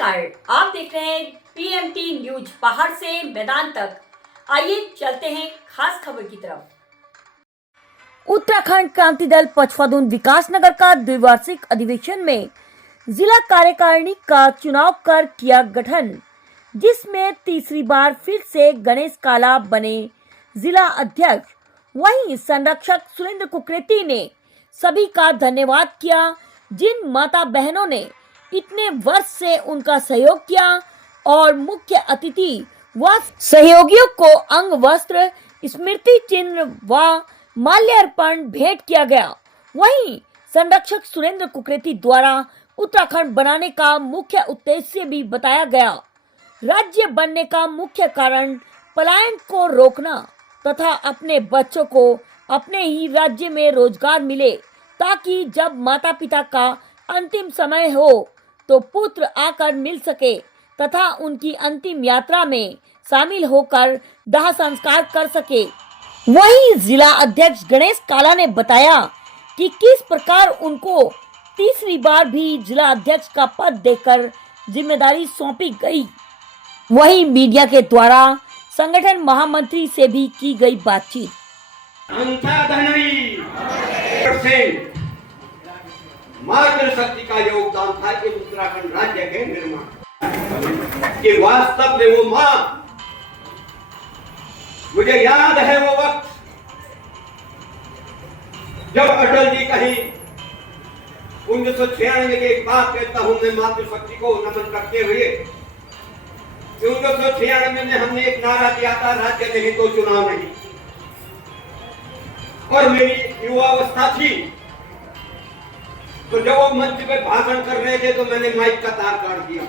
नमस्कार, आप देख रहे हैं पीएमटी न्यूज पहाड़ से मैदान तक। आइए चलते हैं खास खबर की तरफ। उत्तराखंड क्रांति दल पचफादुन विकासनगर का द्विवार्षिक अधिवेशन में जिला कार्यकारिणी का चुनाव कर किया गठन, जिसमें तीसरी बार फिर से गणेश काला बने जिला अध्यक्ष। वहीं संरक्षक सुरेंद्र कुकरेती ने सभी का धन्यवाद किया, जिन माता बहनों ने इतने वर्ष से उनका सहयोग किया, और मुख्य अतिथि व सहयोगियों को अंग वस्त्र, स्मृति चिन्ह व माल्यार्पण भेंट किया गया। वहीं संरक्षक सुरेंद्र कुकरेती द्वारा उत्तराखंड बनाने का मुख्य उद्देश्य भी बताया गया। राज्य बनने का मुख्य कारण पलायन को रोकना तथा अपने बच्चों को अपने ही राज्य में रोजगार मिले, ताकि जब माता पिता का अंतिम समय हो तो पुत्र आकर मिल सके तथा उनकी अंतिम यात्रा में शामिल होकर दाह संस्कार कर सके। वहीं जिला अध्यक्ष गणेश काला ने बताया कि किस प्रकार उनको तीसरी बार भी जिला अध्यक्ष का पद देकर जिम्मेदारी सौंपी गई। वहीं मीडिया के द्वारा संगठन महामंत्री से भी की गई बातचीत। मातृशक्ति का योगदान था कि उत्तराखंड राज्य के निर्माण के वास्तव में वो मां, मुझे याद है वो वक्त जब अटल जी कहीं 1996 के एक बात कहता हूं मैं मातृशक्ति को नमन करते हुए, 1996 में हमने एक नारा दिया था, राज्य नहीं तो चुनाव नहीं। और मेरी युवावस्था थी, तो जब वो मंच पे भाषण कर रहे थे तो मैंने माइक का तार काट दिया,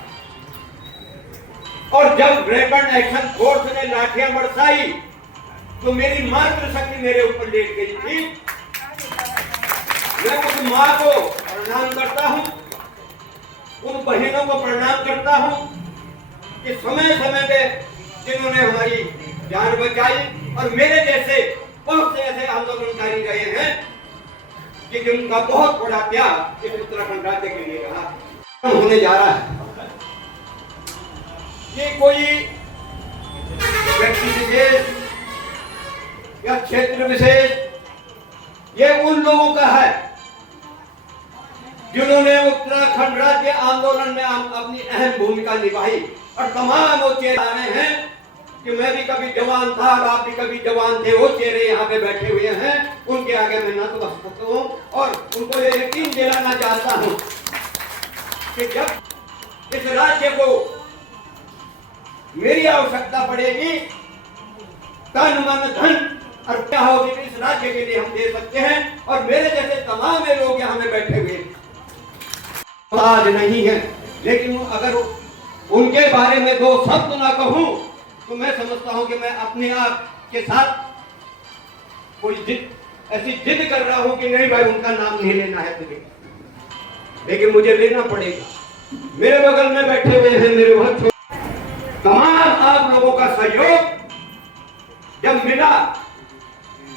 और जब रैपिड एक्शन फोर्स ने लाठियां बरसाई तो मेरी मातृशक्ति मेरे ऊपर लेट गई थी। मैं उस मां को प्रणाम करता हूं, उन बहनों को प्रणाम करता हूं कि समय समय पे जिन्होंने हमारी जान बचाई, और मेरे जैसे बहुत से ऐसे आंदोलनकारी रहे हैं कि जिनका बहुत बड़ा त्याग इस उत्तराखंड राज्य के लिए रहा होने जा रहा है। ये कोई व्यक्ति विशेष या क्षेत्र विशेष, ये उन लोगों का है जिन्होंने उत्तराखंड राज्य आंदोलन में अपनी अहम भूमिका निभाई। और तमाम वो चेहरे आ रहे हैं कि मैं भी कभी जवान था और आप भी कभी जवान थे, वो चेहरे यहाँ पे बैठे हुए हैं, उनके आगे मैं नतमस्तक हूँ और उनको ये यकीन दिलाना चाहता हूँ कि जब इस राज्य को मेरी आवश्यकता पड़ेगी, तन मन धन और क्या होगी तो इस राज्य के लिए हम दे सकते हैं। और मेरे जैसे तमाम लोग यहाँ में बैठे हुए आज नहीं है, लेकिन अगर उनके बारे में दो शब्द ना कहूं तो मैं समझता हूं कि मैं अपने आप के साथ कोई ऐसी जिद कर रहा हूं कि नहीं भाई उनका नाम नहीं लेना है तुझे, लेकिन मुझे लेना पड़ेगा। मेरे बगल में बैठे हुए हैं मेरे बहुत तमाम आप लोगों का सहयोग जब मिला,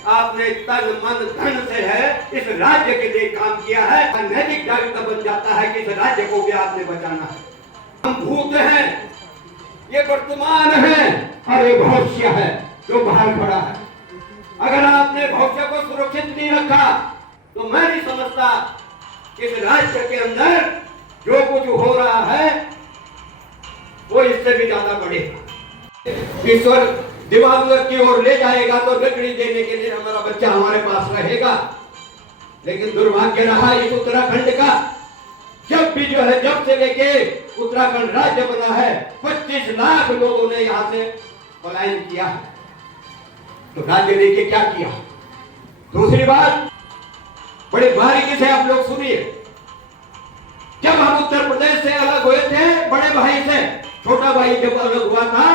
आपने तन मन धन से है इस राज्य के लिए काम किया है। नैतिक दायित्व बन जाता है कि इस राज्य को भी आपने बचाना है। हम भूत हैं, ये वर्तमान है और ये भविष्य है जो बाहर खड़ा है। अगर आपने भविष्य को सुरक्षित नहीं रखा तो मैं नहीं समझता कि इस राज्य के अंदर जो कुछ हो रहा है वो इससे भी ज्यादा बढ़ेगा। ईश्वर दिवालियत की ओर ले जाएगा तो लकड़ी देने के लिए हमारा बच्चा हमारे पास रहेगा। लेकिन दुर्भाग्य रहा इस उत्तराखंड का, जब भी जो है जब से लेके उत्तराखंड राज्य बना है 25 लाख लोगों ने यहाँ से पलायन किया है, तो राज्य लेके क्या किया। दूसरी बात बड़ी बारीकी से आप लोग सुनिए, जब हम उत्तर प्रदेश से अलग हुए थे बड़े भाई से, छोटा भाई जब अलग हुआ था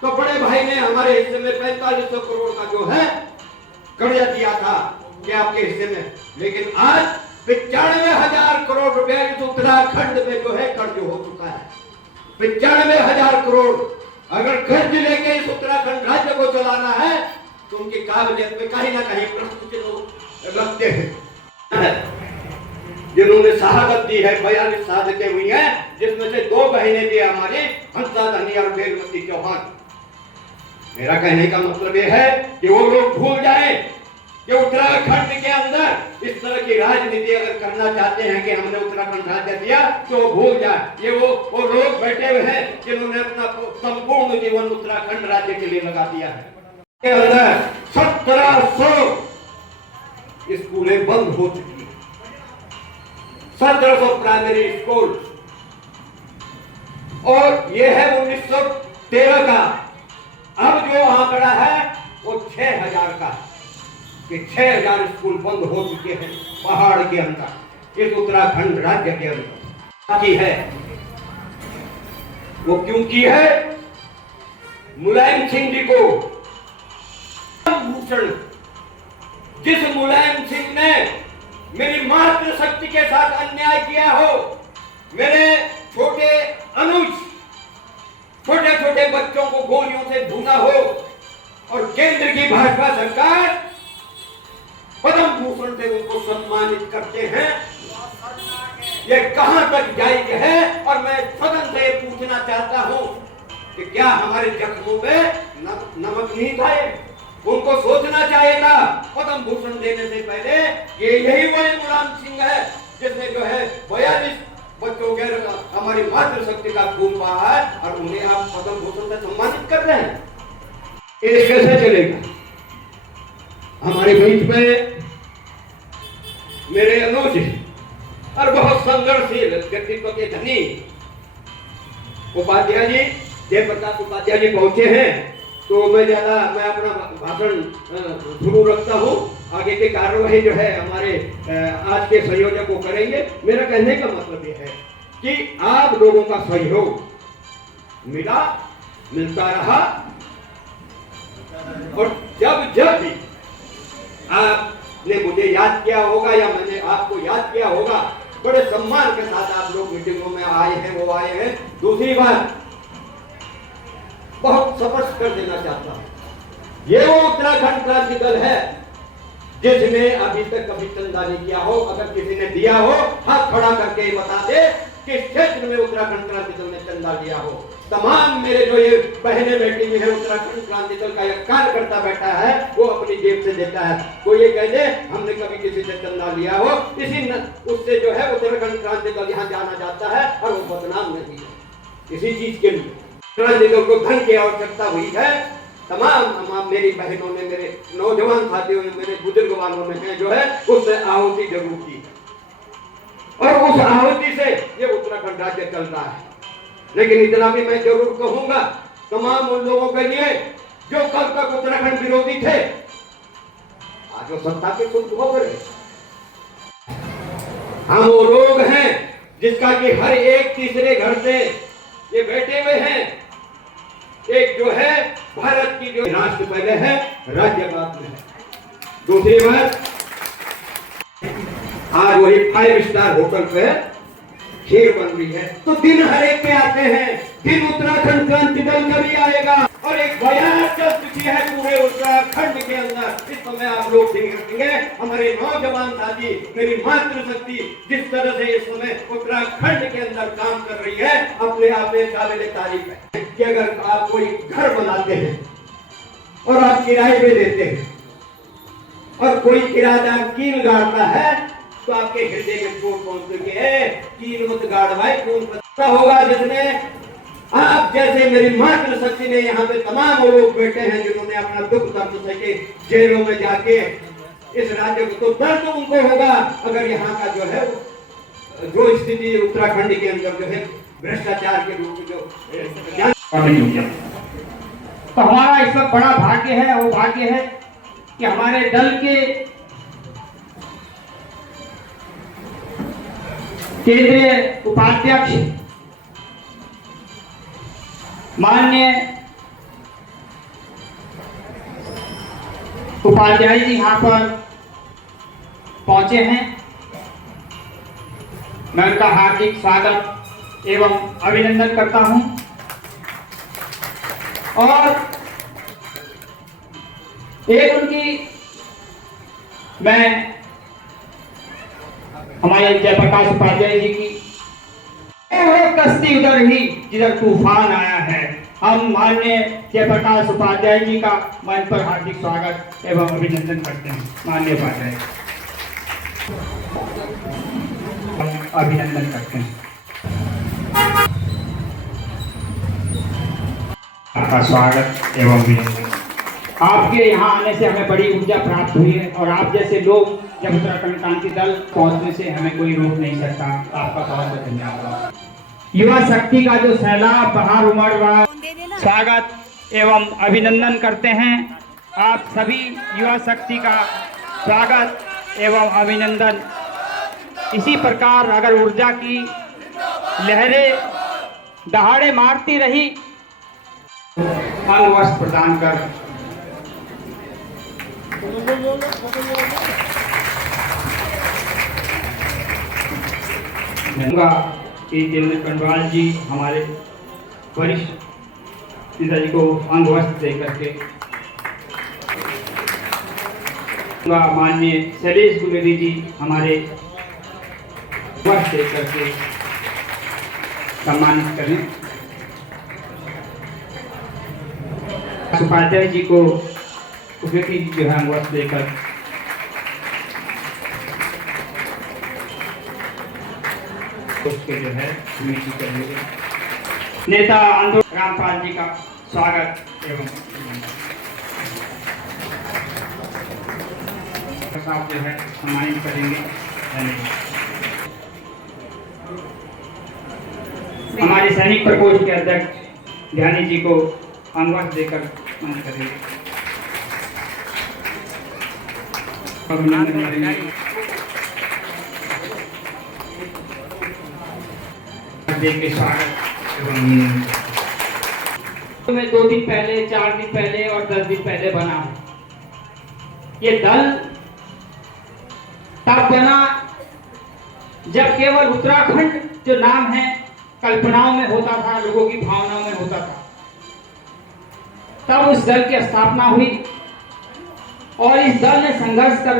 तो बड़े भाई ने हमारे हिस्से में 4500 करोड़ का जो है कर्जा दिया था कि आपके हिस्से में, लेकिन आज 95,000 करोड़ रुपया इस उत्तराखंड में जो है कर्ज हो चुका है। 95,000 करोड़ अगर कर्ज लेके इस उत्तराखंड राज्य को चलाना है तो उनकी काबिलियत में कहीं ना कहीं प्रश्न चिन्ह लगते हैं। जिन्होंने शहादत दी है, 42 शहादतें हुई हैं, जिसमें से 2 बहनें भी हमारी, हंसा धनी और बेलमती चौहान। मेरा कहने का मतलब यह है कि वो लोग भूल जाएं कि उत्तराखंड के अंदर इस तरह की राजनीति अगर करना चाहते हैं कि हमने उत्तराखंड राज्य दिया, तो वो भूल जाए। ये वो लोग बैठे हुए हैं जिन्होंने अपना संपूर्ण जीवन उत्तराखंड राज्य के लिए लगा दिया है। के अंदर 1700 स्कूलें बंद हो चुकी हैं, 1700 प्राइमरी स्कूल, और यह है 1913 का। अब जो आंकड़ा है वो 6000 का, कि 6000 स्कूल बंद हो चुके हैं पहाड़ के अंदर, इस उत्तराखंड राज्य के अंदर। की है वो क्यों की है? मुलायम सिंह जी को भूषण, जिस मुलायम सिंह ने मेरी मातृशक्ति के साथ अन्याय किया हो, मेरे छोटे अनुज, छोटे छोटे बच्चों को गोलियों से भूना हो, और केंद्र की भाजपा सरकार पद्म भूषण से उनको सम्मानित करते हैं, ये कहां तक जायज है? और मैं सदन से पूछना चाहता हूं कि क्या हमारे जख्मों पे नमक नहीं था? उनको सोचना चाहिए था पद्म भूषण देने से पहले कि यही वही मुलायम सिंह है जिसने जो है 42 बच्चों के हमारी मातृशक्ति का खून बहा है, और उन्हें आप पद्म भूषण से सम्मानित कर रहे हैं। ये कैसे चलेगा? हमारे बीच में मेरे अनुज और बहुत संघर्षशील व्यक्तित्व के धनी उपाध्याय जी, जयप्रकाश उपाध्याय जी पहुंचे हैं, तो मैं अपना भाषण शुरू रखता हूं। आगे की कार्यवाही जो है हमारे आज के संयोजक को करेंगे। मेरा कहने का मतलब यह है कि आप लोगों का सहयोग मिलता रहा, और जब भी आपने मुझे याद किया होगा या मैंने आपको याद किया होगा, बड़े सम्मान के साथ आप लोग मीटिंगों में आए हैं, वो आए हैं। दूसरी बात बहुत स्पष्ट कर देना चाहता हूं, ये वो उत्तराखंड क्रांति दल है जिसने अभी तक कभी चंदा नहीं किया हो। अगर किसी ने दिया हो, हाथ खड़ा करके बता दे किस क्षेत्र में उत्तराखंड क्रांति दल ने चंदा लिया हो। तमाम मेरे जो ये बहनें बैठी हुई है, उत्तराखंड क्रांति दल का एक कार्यकर्ता बैठा है, वो अपनी जेब से देता है। कोई ये कह दे हमने कभी किसी से चंदा लिया हो, उससे जो है उत्तराखंड क्रांति दल यहाँ जाना जाता है और वो बदनाम नहीं है। इसी चीज के लिए क्रांति दल को धन की आवश्यकता हुई है। तमाम मेरी बहनों ने, मेरे नौजवान साथियों ने, मेरे बुजुर्ग वालों ने जो है उससे आहुति जरूर की, और उस आहुति से ये उत्तराखंड राज्य चल रहा है। लेकिन इतना भी मैं जरूर कहूंगा तमाम उन लोगों के लिए जो कल तक उत्तराखंड विरोधी थे, आज वो सत्ता के खुद भोग रहे। हम वो लोग हैं जिसका कि हर एक तीसरे घर से ये बैठे हुए हैं। एक जो है भारत की जो राष्ट्र पहले है, राज्य बाद में है। दूसरी बात, आज वही 5 स्टार होटल पे खीर बन रही है, तो दिन हर एक पे आते हैं, दिन उत्तराखंड क्रांति दल का भी आएगा, और एक बयान चल चुकी है पूरे उत्तराखंड के अंदर। इस समय आप लोग देखेंगे हमारे नौजवान साथी, मेरी मातृशक्ति जिस तरह से इस समय उत्तराखंड के अंदर काम कर रही है, अपने आप में काबिल तारीफ है। कि अगर आप कोई घर बनाते हैं और आप किराए पे देते हैं, और कोई किराएदार कील गाड़ता है, तो आपके हृदय में चोट पहुंच चुकी है। कील मत गाड़ भाई, कौन पता होगा जिसने आप जैसे मेरी मातृशक्ति ने यहाँ पे तमाम वो लोग बैठे हैं जिन्होंने अपना दुख दर्द सके जेलों में जाके इस राज्य को, तो दर्द उनको होगा अगर यहाँ का जो है जो स्थिति उत्तराखंड के अंदर जो है भ्रष्टाचार के रूप में जो तो हमारा इस वक्त बड़ा भाग्य है। वो भाग्य है कि हमारे दल के केंद्रीय उपाध्यक्ष माननीय उपाध्याय जी यहाँ पर पहुंचे हैं। मैं उनका हार्दिक स्वागत एवं अभिनंदन करता हूं, और एक उनकी मैं हमारे जयप्रकाश उपाध्याय जी की कश्ती उधर ही जिधर तूफान आया है। हम माननीय जयप्रकाश उपाध्याय जी का मंच पर हार्दिक स्वागत एवं अभिनंदन करते हैं। माननीय उपाध्याय अभिनंदन करते हैं। आपका स्वागत एवं अभिनंदन। आपके यहाँ आने से हमें बड़ी ऊर्जा प्राप्त हुई है और आप जैसे लोग जब उत्तराखंड क्रांति दल पहुंचने से हमें कोई रोक नहीं सकता। आपका बहुत बहुत धन्यवाद। युवा शक्ति का जो सैलाब बाहर उमड़ रहा है, स्वागत एवं अभिनंदन करते हैं। आप सभी युवा शक्ति का स्वागत एवं अभिनंदन। इसी प्रकार अगर ऊर्जा की लहरें दहाड़े मारती रही, वस्त्र प्रदान कर जितेंद्र कंडवाल जी हमारे वरिष्ठ पिताजी को अंग वस्त्र दे करके, माननीय शैलेश गुलेरी जी हमारे वस्त्र दे करके सम्मानित करें। उपाध्याय जी को उपयोगी जो है वस्त्र देकर उसके जो है कमेटी करेंगे। नेता आंदोलन रामपाल जी का स्वागत एवं साथ जो है सम्मानित करेंगे। हमारे सैनिक प्रकोष्ठ के अध्यक्ष ध्यानी जी को अंगवस्त्र देकर सम्मानित करेंगे। अभिनंदन करेंगे। के स्वागत एवं मैं 2 दिन पहले, 4 दिन पहले और 10 दिन पहले बना हूं। ये दल तब बना जब केवल उत्तराखंड जो नाम है कल्पनाओं में होता था, लोगों की भावनाओं में होता था। तब उस दल की स्थापना हुई और इस दल ने संघर्ष कर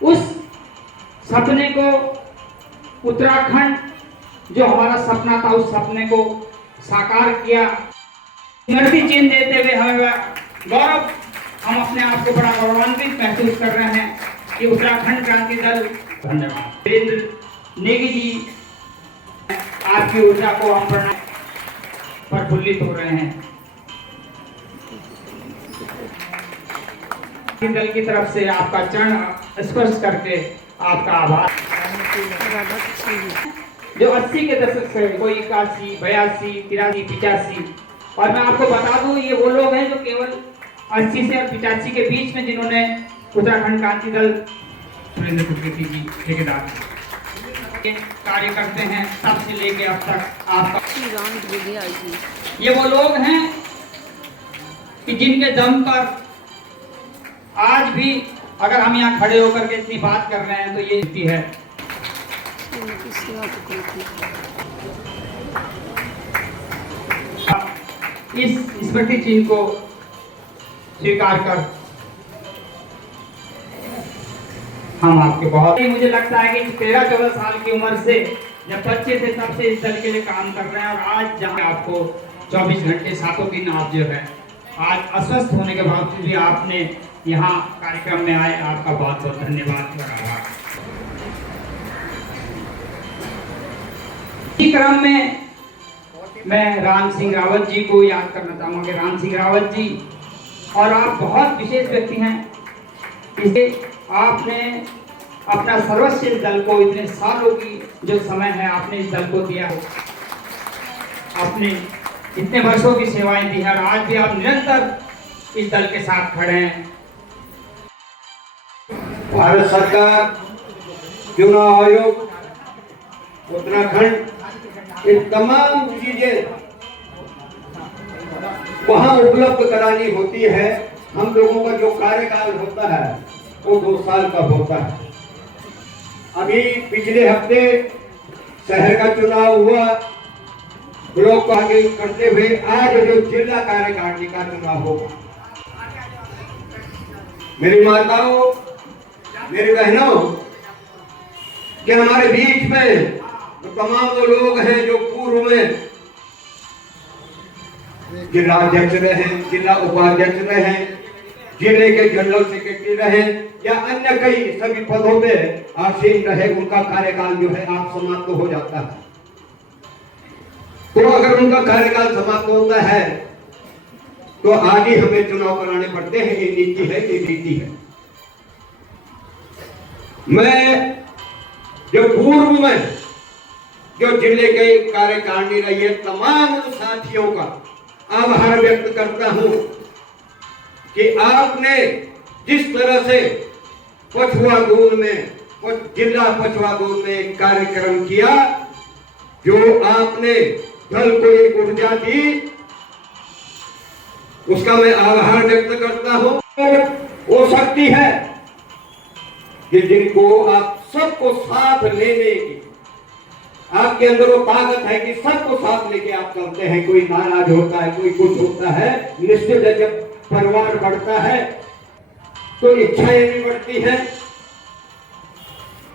उस सपने को, उत्तराखंड जो हमारा सपना था, उस सपने को साकार किया। स्मृति चिन्ह देते हुए हमें गौरव, हम अपने आप को बड़ा गौरवान्वित महसूस कर रहे हैं कि उत्तराखंड क्रांति दल। धन्यवाद वीरेंद्र नेगी जी, आपकी ऊर्जा को हम प्रफुल्लित हो रहे हैं। दल की तरफ से आपका चरण स्पर्श करके आपका आभार। जो 80 के दशक से, कोई 81, 82, 83, 85, और मैं आपको बता दूं ये वो लोग हैं जो केवल 80 से और 85 के बीच में जिन्होंने उत्तराखंड क्रांति दल सुरेंद्र कुटकी जी ठेकेदार कार्य करते हैं, तब से लेके अब तक आपका। ये वो लोग हैं कि जिनके दम पर आज भी अगर हम यहाँ खड़े होकर के इतनी बात कर रहे हैं तो ये स्थिति है। इस स्मृति चिन्ह को स्वीकार कर हम आपके बहुत, मुझे लगता है कि 13-14 साल की उम्र से जब बच्चे थे तब से इस दल के लिए काम कर रहे हैं, और आज जहाँ आपको 24 घंटे 7 दिन आप जो है, आज अस्वस्थ होने के बावजूद भी आपने यहाँ कार्यक्रम में आए, आपका बहुत बहुत धन्यवाद और आभार। इसी क्रम में मैं राम सिंह रावत जी को याद करना चाहूँगा। राम सिंह रावत जी और आप बहुत विशेष व्यक्ति हैं, इसलिए आपने अपना सर्वस्व इस दल को, इतने सालों की जो समय है आपने इस दल को दिया, आपने इतने वर्षों की सेवाएं दी है और आज भी आप निरंतर इस दल के साथ खड़े हैं। भारत सरकार, चुनाव आयोग, उत्तराखंड, ये तमाम चीजें वहां उपलब्ध करानी होती है। हम लोगों का जो कार्यकाल होता है वो 2 साल का होता है। अभी पिछले हफ्ते शहर का चुनाव हुआ, ब्लॉक को आगे करते हुए आज जो जिला कार्यकारिणी का चुनाव होगा। मेरी माताओं, मेरी बहनों, कि हमारे बीच में तमाम वो लोग हैं जो पूर्व में जिला अध्यक्ष रहे, जिला उपाध्यक्ष रहे, जिले के जनरल सेक्रेटरी रहे या अन्य कई सभी पदों पे आसीन रहे, उनका कार्यकाल जो है आप समाप्त हो जाता है। तो अगर उनका कार्यकाल समाप्त होता है तो आज ही हमें चुनाव कराने पड़ते हैं। ये नीति है, ये नीति है। मैं जो पूर्व में जो जिले के कार्यकारिणी रही है तमाम उन साथियों का आभार व्यक्त करता हूं कि आपने जिस तरह से पछुआगून में, जिला पछुआगून में एक कार्यक्रम किया, जो आपने दल को एक ऊर्जा दी, उसका मैं आभार व्यक्त करता हूं। वो शक्ति है कि जिनको आप सबको साथ लेने की, आपके अंदर वो ताकत है कि सबको साथ लेके आप चलते हैं। कोई नाराज होता है, कोई कुछ होता है, निश्चित है जब परिवार बढ़ता है तो इच्छाएं भी बढ़ती हैं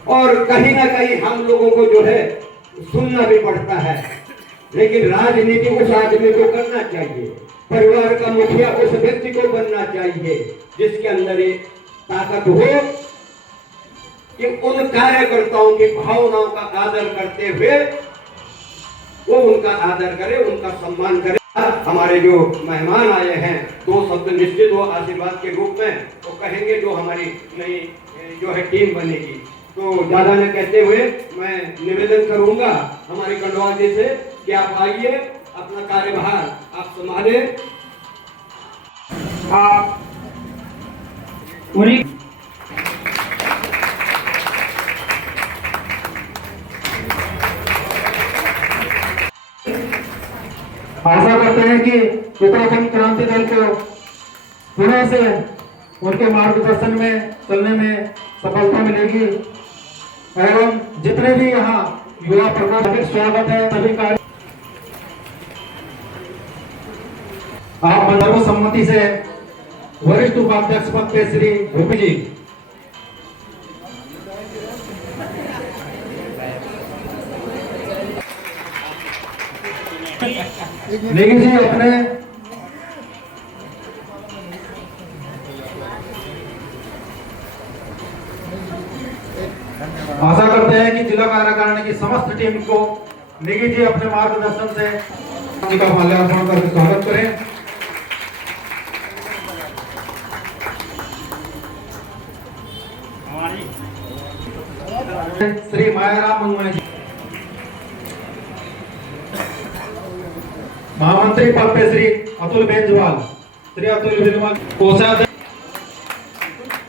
और कहीं ना कहीं हम लोगों को जो है सुनना भी पड़ता है। लेकिन राजनीति उस आदमी को करना चाहिए, परिवार का मुखिया उस व्यक्ति को बनना चाहिए जिसके अंदर एक ताकत हो कि उन कार्यकर्ताओं की भावनाओं का आदर करते हुए वो उनका आदर करे, उनका सम्मान करे। हमारे जो मेहमान आए हैं दो शब्द निश्चित वो आशीर्वाद के रूप में वो कहेंगे जो हमारी नई जो है टीम बनेगी। तो ज्यादा न कहते हुए मैं निवेदन करूंगा हमारे कंडवाल जी से कि आप आइए, अपना कार्यभार आप संभाले। आप उन्हीं आशा करते हैं कि उत्तराखंड क्रांति दल को पुनः से उनके मार्गदर्शन में चलने में सफलता मिलेगी एवं जितने भी यहाँ युवा प्रकोष्ठ स्वागत है सभी कार्य आप सर्वसम्मति से वरिष्ठ उपाध्यक्ष पद पे श्री भूपी जी नेगी जी अपने आशा करते हैं कि जिला कार्यकारिणी की समस्त टीम को नेगी जी अपने मार्गदर्शन से जी का माल्यार्पण करके स्वागत करें। श्री मायाराम मंगवाई जी महामंत्री पद पे श्री अतुल बेंजवाल, श्री अतुल बेंजवाल, कोषाध्यक्ष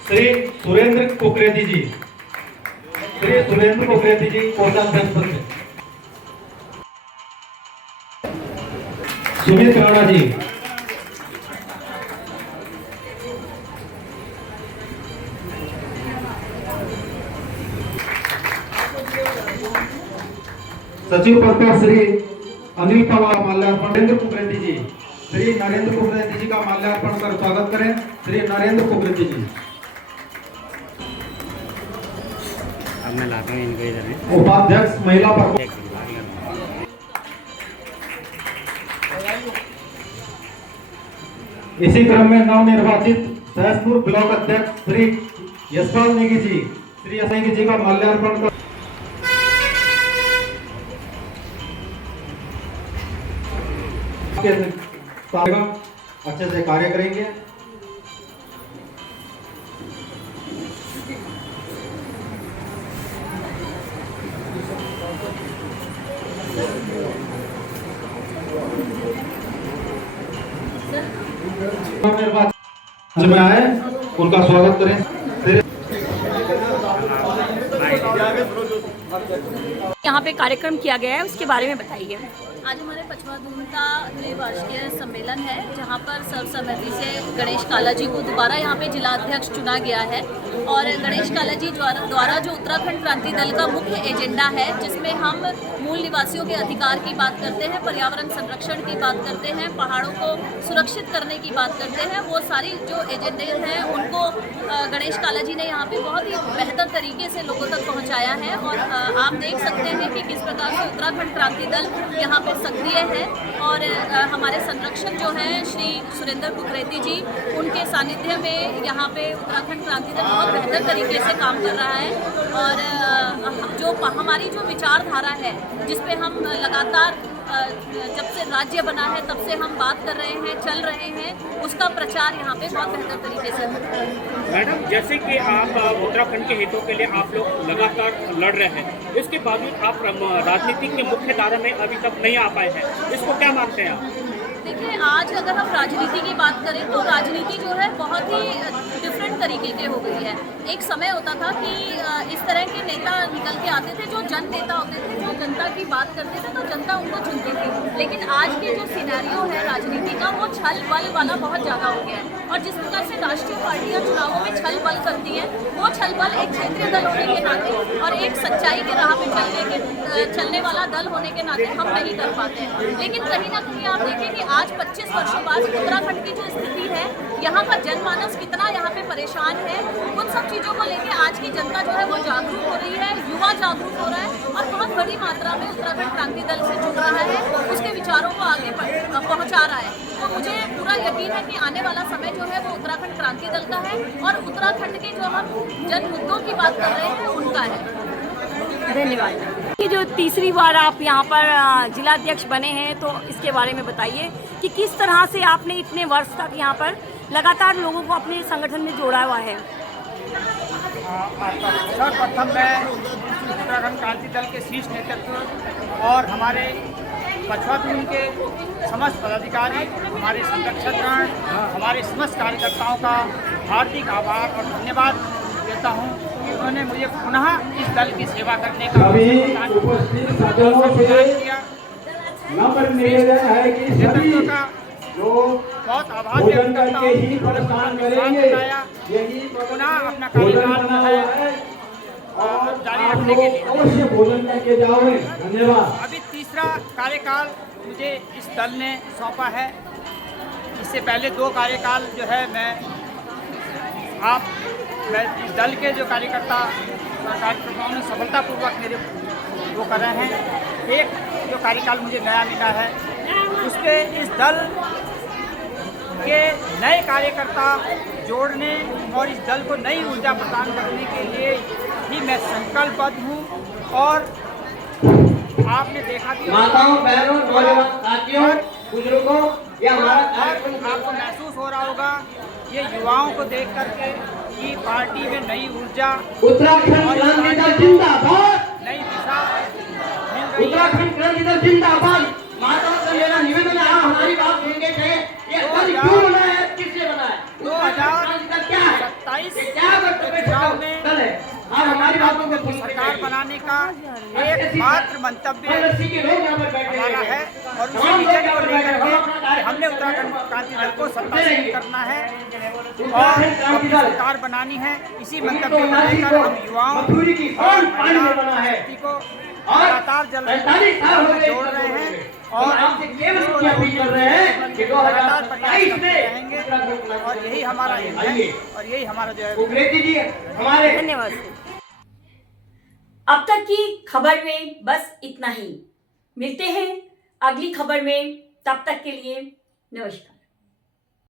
श्री सुरेंद्र कुकरेती जी, श्री सुरेंद्र कुकरेती जी कोषाध्यक्ष पद पे, सुमित राणा जी, सचिव पद पर श्री अनिल पवार माल्यार्पण, नरेंद्र कुकरेती जी, श्री नरेंद्र कुकरेती जी का माल्यार्पण कर स्वागत करें। श्री नरेंद्र कुकरेती जी। अब मैं लाता हूं इनको इधर में। उपाध्यक्ष महिला पर इसी क्रम में नवनिर्वाचित सहसपुर ब्लॉक अध्यक्ष श्री यशपाल नेगी जी, श्री यश नेगी जी का माल्यार्पण कर अच्छे से कार्य करेंगे। निर्वाचन में आए उनका स्वागत करें। यहाँ पे कार्यक्रम किया गया है उसके बारे में बताइए। आज हमारे पछुआगून का द्विवार्षिकीय सम्मेलन है जहाँ पर सर्वसम्मति से गणेश काला जी को दोबारा यहाँ पे जिला अध्यक्ष चुना गया है और गणेश काला जी द्वारा जो उत्तराखंड क्रांति दल का मुख्य एजेंडा है जिसमें हम मूल निवासियों के अधिकार की बात करते हैं, पर्यावरण संरक्षण की बात करते हैं, पहाड़ों को सुरक्षित करने की बात करते हैं, वो सारी जो एजेंडे हैं उनको गणेश काला जी ने यहाँ पे बहुत ही बेहतर तरीके से लोगों तक पहुँचाया है। और आप देख सकते हैं कि किस प्रकार से उत्तराखंड क्रांति दल यहाँ पे सक्रिय है और हमारे संरक्षक जो हैं श्री सुरेंद्र कुकरेती जी, उनके सानिध्य में यहाँ पे उत्तराखंड क्रांति दल बहुत बेहतर तरीके से काम कर रहा है। और जो हमारी जो विचारधारा है जिस पे हम लगातार जब से राज्य बना है तब से हम बात कर रहे हैं, चल रहे हैं, उसका प्रचार यहाँ पे बहुत बेहतर तरीके से होता है। मैडम, जैसे कि आप उत्तराखंड के हितों के लिए आप लोग लगातार लड़ रहे हैं, इसके बावजूद आप राजनीति के मुख्य धारा में अभी तक नहीं आ पाए हैं, इसको क्या मानते हैं आप? देखिए, आज अगर हम राजनीति की बात करें तो राजनीति जो है बहुत ही डिफरेंट तरीके की हो गई है। एक समय होता था कि इस तरह के नेता निकल के आते थे जो जन नेता होते थे, जो जनता की बात करते थे तो जनता उनको चुनती थी। लेकिन आज के जो सिनेरियो है राजनीति का, वो छल बल वाला बहुत ज़्यादा हो गया है। और जिस प्रकार से राष्ट्रीय पार्टियां चुनावों में छल बल करती हैं, वो छल बल एक क्षेत्रीय दल होने के नाते और एक सच्चाई के राह पे चलने वाला दल होने के नाते हम नहीं कर पाते हैं। लेकिन कहीं ना कहीं आप देखें कि आज 25 वर्षों बाद उत्तराखंड की जो स्थिति है, यहाँ का जनमानस कितना यहाँ पे परेशान है, उन सब चीज़ों को लेके आज की जनता जो है वो जागरूक हो रही है, युवा जागरूक हो रहा है और बहुत बड़ी मात्रा में उत्तराखंड क्रांति दल से जुड़ रहा है, उसके विचारों को आगे पहुँचा रहा है। तो मुझे पूरा यकीन है कि आने वाला समय जो है वो उत्तराखंड क्रांति दल का है और उत्तराखंड के जो हम जन मुद्दों की बात कर रहे हैं उनका है। धन्यवाद। ये जो तीसरी बार आप यहाँ पर जिलाध्यक्ष बने हैं, तो इसके बारे में बताइए कि किस तरह से आपने इतने वर्ष तक यहाँ पर लगातार लोगों को अपने संगठन में जोड़ा हुआ है। सर्वप्रथम मैं उत्तराखंड क्रांति दल के शीर्ष नेतृत्व और हमारे पछवादून के समस्त पदाधिकारी, हमारे संरक्षकगण, हमारे समस्त कार्यकर्ताओं का हार्दिक आभार और धन्यवाद देता हूं कि उन्होंने मुझे पुनः इस दल की सेवा करने का नम्र निवेदन है कि सभी जो बहुत आभार भोजन करके ही प्रस्थान करेंगे, यही पुनः अपना कार्यकाल है और जारी रखने के लिए अवश्य भोजन करके जाओगे। धन्यवाद। अभी तीसरा कार्यकाल मुझे इस दल ने सौंपा है। इससे पहले 2 कार्यकाल जो है मैं इस दल के जो कार्यकर्ताओं ने सफलतापूर्वक मेरे वो कर रहे हैं। एक जो कार्यकाल मुझे नया मिला है, उसमें इस दल के नए कार्यकर्ता जोड़ने और इस दल को नई ऊर्जा प्रदान करने के लिए ही मैं संकल्पबद्ध हूँ। और आपने देखा कि माताओं, बहनों, नौजवान साथियों, बुजुर्गों, ये हमारा कार्यक्रम आपको महसूस हो रहा होगा ये युवाओं को देख करके कि पार्टी में नई ऊर्जा, उत्तराखंड क्रांति दल जिंदाबाद, नई दिशा मिल रही है। उत्तराखंड क्रांति दल जिंदाबाद। माताओं से मेरा निवेदन है, हमारी बात सुनके चाहिए। ये दल क्यों बना है, किससे बना है? 2027 चुनाव में और हमारी बातों को सरकार बनाने का एकमात्र मंतव्य हमारा है और उसी विजन को लेकर के हमने उत्तराखंड क्रांति दल को सत्तासीन करना है और अपनी सरकार बनानी है। इसी मंतव्य को लेकर हम युवाओं और महिला शक्ति को लगातार जोड़ रहे हैं और लगातार प्रयास करते रहेंगे और यही हमारा एम है और यही हमारा जो है। धन्यवाद। अब तक की खबर में बस इतना ही। मिलते हैं अगली खबर में, तब तक के लिए नमस्कार।